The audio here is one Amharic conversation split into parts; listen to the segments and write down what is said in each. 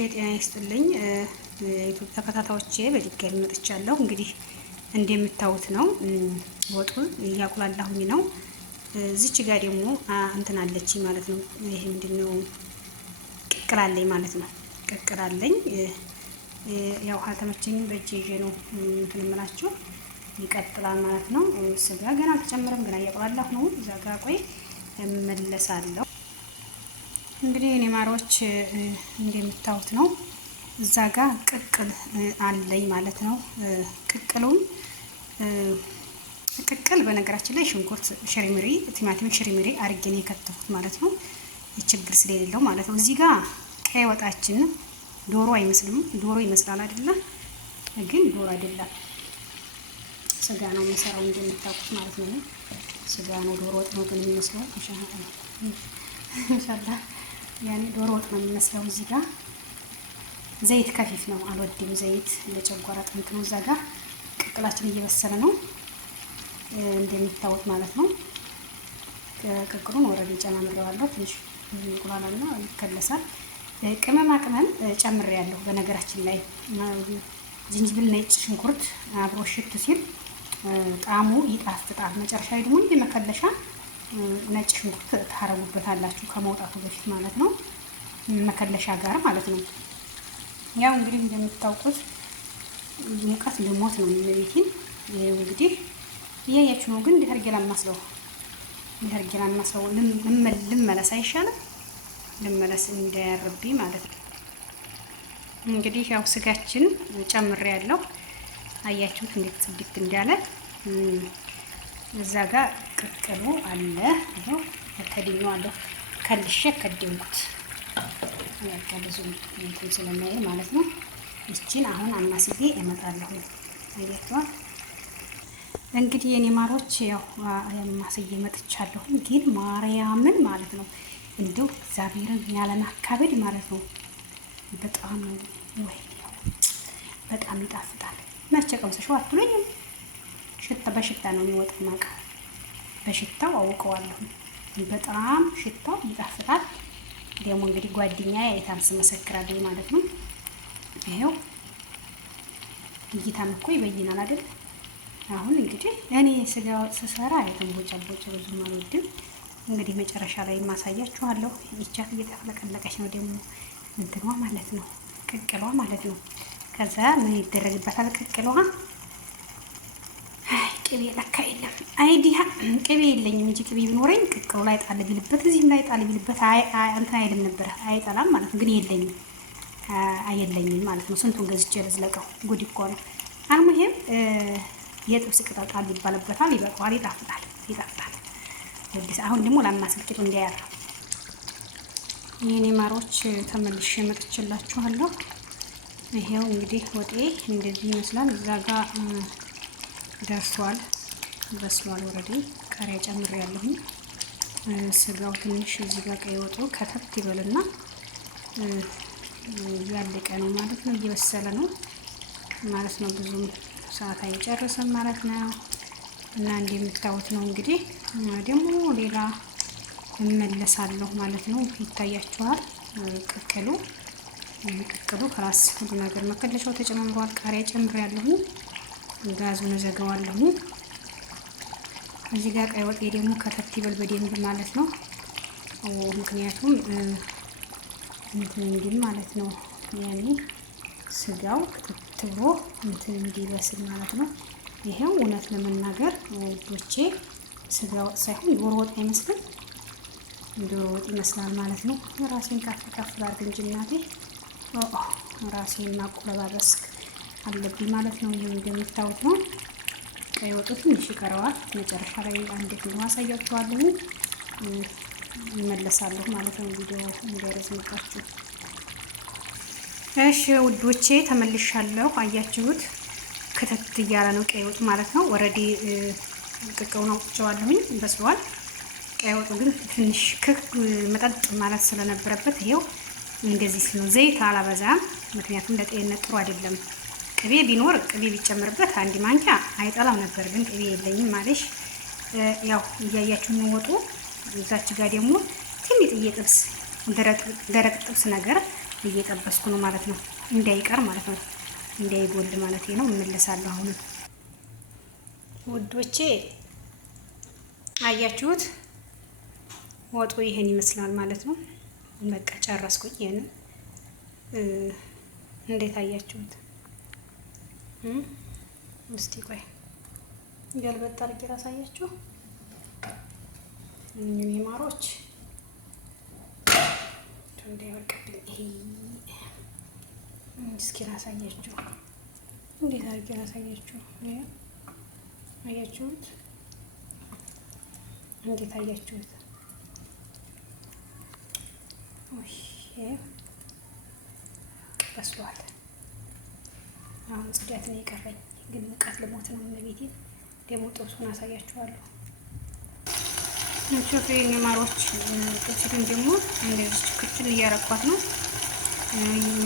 ጤና ይስጥልኝ የኢትዮጵያ ተከታታዮቼ በድጋሚ መጥቻለሁ። እንግዲህ እንደምታዩት ነው ወጡን እያቁላላሁኝ ነው። እዚች ጋር ደግሞ እንትን አለች ማለት ነው። ይሄ ምንድነው? ቅቅል አለኝ ማለት ነው። ቅቅል አለኝ። ያው አልተመቸኝም በእጄ ይዤ ነው እንትን እምላችሁ። ይቀጥላል ማለት ነው። ስጋ ገና አልተጨመረም፣ ገና እያቁላላሁ ነው። እዛ ጋር ቆይ እመለሳለሁ። እንግዲህ እኔ ማሮች እንደምታዩት ነው። እዛ ጋር ቅቅል አለኝ ማለት ነው። ቅቅል በነገራችን ላይ ሽንኩርት ሽሪምሪ፣ ቲማቲም ሽሪምሪ አርጌ ነው የከተፉት ማለት ነው። ችግር ስለሌለው ማለት ነው። እዚህ ጋር ቀይ ወጣችን ዶሮ አይመስልም። ዶሮ ይመስላል አይደለ? ግን ዶሮ አይደለም። ስጋ ነው የሚሰራው እንደምታውቁት ማለት ነው። ስጋ ነው፣ ዶሮ ወጥ ነው ግን የሚመስለው ኢንሻአላህ ያኔ ዶሮ ወጥ ነው የሚመስለው። እዚህ ጋር ዘይት ከፊፍ ነው፣ አልወድም ዘይት ለጨጓራ ጥንት ነው። እዛ ጋር ቅቅላችን እየበሰለ ነው እንደሚታወቅ ማለት ነው። ቅቅሉን ወረድ ጨማምሬዋለሁ። ትንሽ እንቁላልና ይከለሳል። ቅመማ ቅመም ጨምሬያለሁ። በነገራችን ላይ ዝንጅብል፣ ነጭ ሽንኩርት አብሮ ሽት ሲል ጣዕሙ ይጣፍጣል። መጨረሻ ላይ ደግሞ እንደመከለሻ ነጭ ሽንኩርት ታረጉበታላችሁ ከመውጣቱ በፊት ማለት ነው። መከለሻ ጋር ማለት ነው። ያው እንግዲህ እንደምታውቁት ሙቀት ልሞት ነው የሚቤቲን። እንግዲህ እያያችሁ ነው። ግን እንዴት አድርጌ ላማስለው ልመለስ አይሻልም? ልመለስ እንዳያርብኝ ማለት ነው። እንግዲህ ያው ስጋችን ጨምሬያለሁ። አያችሁት እንዴት ጽድት እንዳለ። እዛ ጋር ቅቅሉ አለ። ይሄው ከድኜዋለሁ፣ ከልሼ ከደንኩት ያቀለዙ እንትን ስለማይል ማለት ነው። እቺን አሁን አማስዬ እመጣለሁ። አያችኋት እንግዲህ የኔ ማሮች ያው አማስዬ መጥቻለሁ። ግን ማርያምን ማለት ነው እንደው እግዚአብሔርን ያለማካበድ ማለት ነው። በጣም ወይ በጣም ይጣፍጣል። መቼ ቀምሰሽው አትሉኝም? በሽታ ነው የሚወጣው። ማቃ በሽታው አውቀዋለሁ። በጣም ሽታው ይጣፍጣል። ደግሞ እንግዲህ ጓደኛዬ አይታም ስመሰክራለኝ ማለት ነው። ይሄው እይታም እኮ ይበይናል አይደል? አሁን እንግዲህ እኔ ስጋ ስሰራ የተንቦጫቦጭ ብዙም አልወድም። እንግዲህ መጨረሻ ላይ ማሳያችኋለሁ። ይቻት እየተፈለቀለቀች ነው ደግሞ እንትኗ ማለት ነው፣ ቅቅሏ ማለት ነው። ከዛ ምን ይደረግበታል? ቅቅሏ ቅቤ ለካ የለም። አይዲያ ቅቤ የለኝም እንጂ ቅቤ ቢኖረኝ ቅቅሉ ላይ ጣል ቢልበት፣ እዚህም ላይ ጣል ቢልበት እንትን አይልም ነበር። አይጠላም ማለት ነው። ግን የለኝም ማለት ነው። ስንቱን ገዝቼ ልዝለቀው? ጉድ እኮ ነው። አልሙሄም የጥብስ ቅጠል ጣል ይባልበታል። ይበቃዋል። ይጣፍጣል። አሁን ደግሞ ላማስልቂቱ እንዲያያር የኔ ማሮች ተመልሼ መጥቼላችኋለሁ። ይሄው እንግዲህ ወጤ እንደዚህ ይመስላል። እዛ ጋር ደርሷል፣ በስሏል። ወረዴ ቃሪያ ጨምሬያለሁ። ስጋው ትንሽ እዚህ ጋር ቀይ ወጡ ከተት ይበልና ያለቀ ነው ማለት ነው። እየበሰለ ነው ማለት ነው። ብዙም ሰዓት አይጨርስም ማለት ነው። እና እንደምታዩት ነው እንግዲህ ደግሞ ሌላ እመለሳለሁ ማለት ነው። ይታያችኋል ቅቅሉ ከራስ ሁሉ ነገር መከለሻው ተጨማምሯል። ቃሪያ ጨምሬያለሁ። ጋዙን እዘጋዋለሁ። እዚህ ጋር ቀይ ወጤ ደግሞ ከተት ይበል በደንብ ማለት ነው። ምክንያቱም እንትን እንዲል ማለት ነው። ያኔ ስጋው ክትት ብሎ እንትን እንዲበስል ማለት ነው። ይሄው እውነት ለመናገር ውዶቼ ስጋ ወጥ ሳይሆን ዶሮ ወጥ አይመስልም? ዶሮ ወጥ ይመስላል ማለት ነው። ራሴን ከፍ ላድርግ እንጂ እናቴ ራሴን ማቆለባበስ አለብኝ ማለት ነው። ይሄው እንደምታዩት ነው። ቀይ ወጡ ትንሽ ይቀረዋል። መጨረሻ ላይ አንዴት ነው አሳያችኋለሁ። እመለሳለሁ ማለት ነው። ቪዲዮ እንዳይረዝምባችሁ። እሺ ውዶቼ ተመልሻለሁ። አያችሁት ክትት እያለ ነው ቀይ ወጡ ማለት ነው። ወረዴ ቅቅሉን አውጥቼዋለሁኝ፣ በስሏል። ቀይ ወጡ ግን ትንሽ መጠጥ ማለት ስለነበረበት ይሄው እንደዚህ ነው። ዘይት አላበዛም፣ ምክንያቱም ለጤንነት ጥሩ አይደለም። ቅቤ ቢኖር ቅቤ ቢጨምርበት አንድ ማንኪያ አይጠላም ነበር፣ ግን ቅቤ የለኝም ማለሽ። ያው እያያችሁ ነው ወጡ። እዛች ጋር ደግሞ ትንሽዬ ጥብስ ደረቅ ጥብስ ነገር እየጠበስኩ ነው ማለት ነው፣ እንዳይቀር ማለት ነው፣ እንዳይጎል ማለት ነው። እመለሳለሁ አሁን ውዶቼ። አያችሁት ወጡ ይሄን ይመስላል ማለት ነው። በቃ ጨረስኩኝ። ይሄን እንዴት አያችሁት? እስቲ ቆይ ገልበጥ አድርጌ ላሳያችሁ። ማሮች እንዳይወርቅብኝ ይሄ እስኪ ላሳያችሁ። እንዴት አድርጌ ላሳያችሁ? አያችሁት? እንዴት አያችሁት? በስሏል። አሁን ጽዳት ነው የቀረኝ፣ ግን ሙቀት ልሞት ነው። እነቤቴ ደግሞ ጥብሱን አሳያችኋለሁ። ሹፍ የማሮች ጥብሱን ደግሞ እንደዚህ ክችን እያረኳት ነው።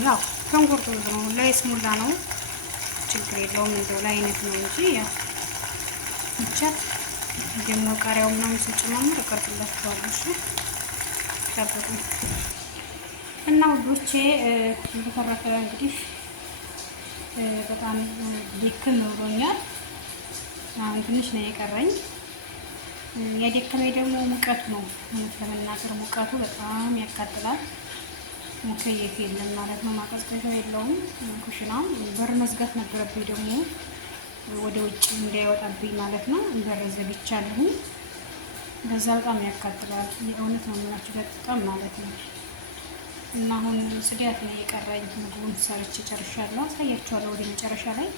ያው ሽንኩርቱ ነው ለይስሙላ ነው፣ ችግር የለውም። እንደው ለአይነት ነው እንጂ ያው ብቻ ደግሞ ቃሪያው ምናምን ስጨማምር እቀርጥላችኋለሁ። እሺ ጠብቁ እና ውዶቼ። በተረፈ እንግዲህ በጣም ደክም ብሎኛል። አሁን ትንሽ ነው የቀረኝ። የደከመኝ ደግሞ ሙቀቱ ነው። እውነት ለመናገር ሙቀቱ በጣም ያቃጥላል። ሙከየፍ የለም ማለት ነው፣ ማቀዝቀዣ የለውም። ኩሽናው በር መዝጋት ነበረብኝ ደግሞ ወደ ውጭ እንዳይወጣብኝ ማለት ነው። በር ዘግቻለሁ። በዛ በጣም ያቃጥላል። የእውነት ነው የምላችሁ በጣም ማለት ነው። እና አሁን ጽዳት ነው የቀረኝ። ምግቡን ሰርቼ ጨርሻለሁ። አሳያችኋለሁ ወደ መጨረሻ ላይ።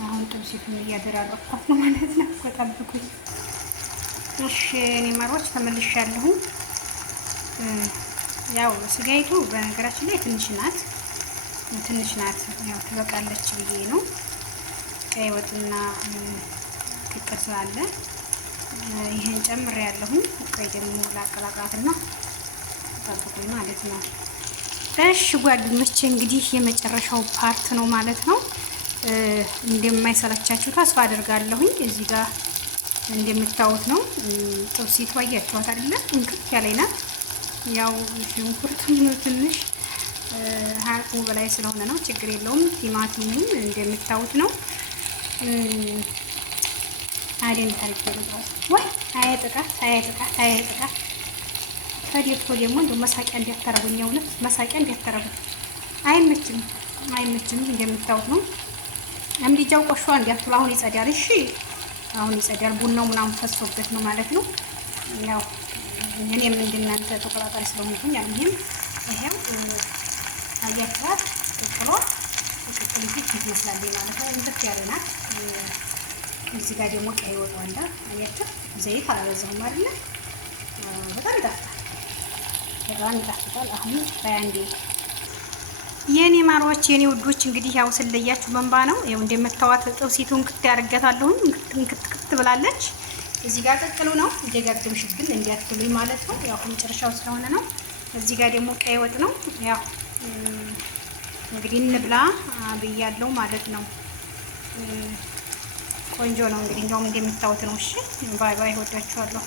አሁን ጥብሲቱን እያደራረኳት ነው ማለት ነው። ተጠብቁኝ እሺ። እኔ ማሮች ተመልሻለሁ። ያው ስጋይቱ በነገራችን ላይ ትንሽ ናት። ያው ትበቃለች ብዬ ነው። ቀይ ወጥና ቅቅል ስላለ ይሄን ጨምሬያለሁ። ቀይ ደግሞ ላቀላቅላትና ተጠብቁኝ ማለት ነው። እሺ ጓደኞቼ እንግዲህ የመጨረሻው ፓርት ነው ማለት ነው። እንደማይሰለቻችሁ ተስፋ አደርጋለሁኝ። እዚህ ጋር እንደምታዩት ነው ጥብሲቱ። አያችኋት አይደለ? እንክት ያለች ናት። ያው ሽንኩርቱም ትንሽ ሀቁ በላይ ስለሆነ ነው፣ ችግር የለውም። ቲማቲሙም እንደምታዩት ነው። አይደን ታሪክ ነው ወይ? አያጥቃት ከዴቶ ደግሞ እንደው መሳቂያ እንዲያተረቡኝ እውነት መሳቂያ እንዲያተረቡኝ። አይመችም። እንደምታዩት ነው። እምዲጃው ቆሻ እንዲያትሉ። አሁን ይጸዳል። እሺ አሁን ይጸዳል። ቡናው ምናምን ፈሶበት ነው ማለት ነው። ያው እኔም እንደናንተ ተቆጣጣሪ ስለሆንኩኝ አልኝም። ይሄው አያችኋት ቅቅሏ ፊት ይመስላል ማለት ነው። እንትን ያለ ናት። እዚህ ጋር ደግሞ ቀይ ወጥ አለ። አያችሁ ዘይት አላበዛሁም አይደል? በጣም ይጣፍጣል። አሁን በአንዴ የኔ ማሮች የኔ ውዶች እንግዲህ ያው ስለያችሁ በእንባ ነው። ያው እንደምታዋት ጥብሲቱን ክት ያርጋታለሁ። ክትክት ብላለች። እዚህ ጋር ቅቅሉ ነው። ደጋግምሽብን እንዲያትሉኝ ማለት ነው። ያው መጨረሻው ስለሆነ ነው። እዚህ ጋር ደግሞ ቀይ ወጥ ነው። ያው እንግዲህ እንብላ ብያለሁ ማለት ነው። ቆንጆ ነው እንግዲህ እንደውም እንደምታዩት ነው። እሺ ባይ ባይ፣ ወዳችኋለሁ።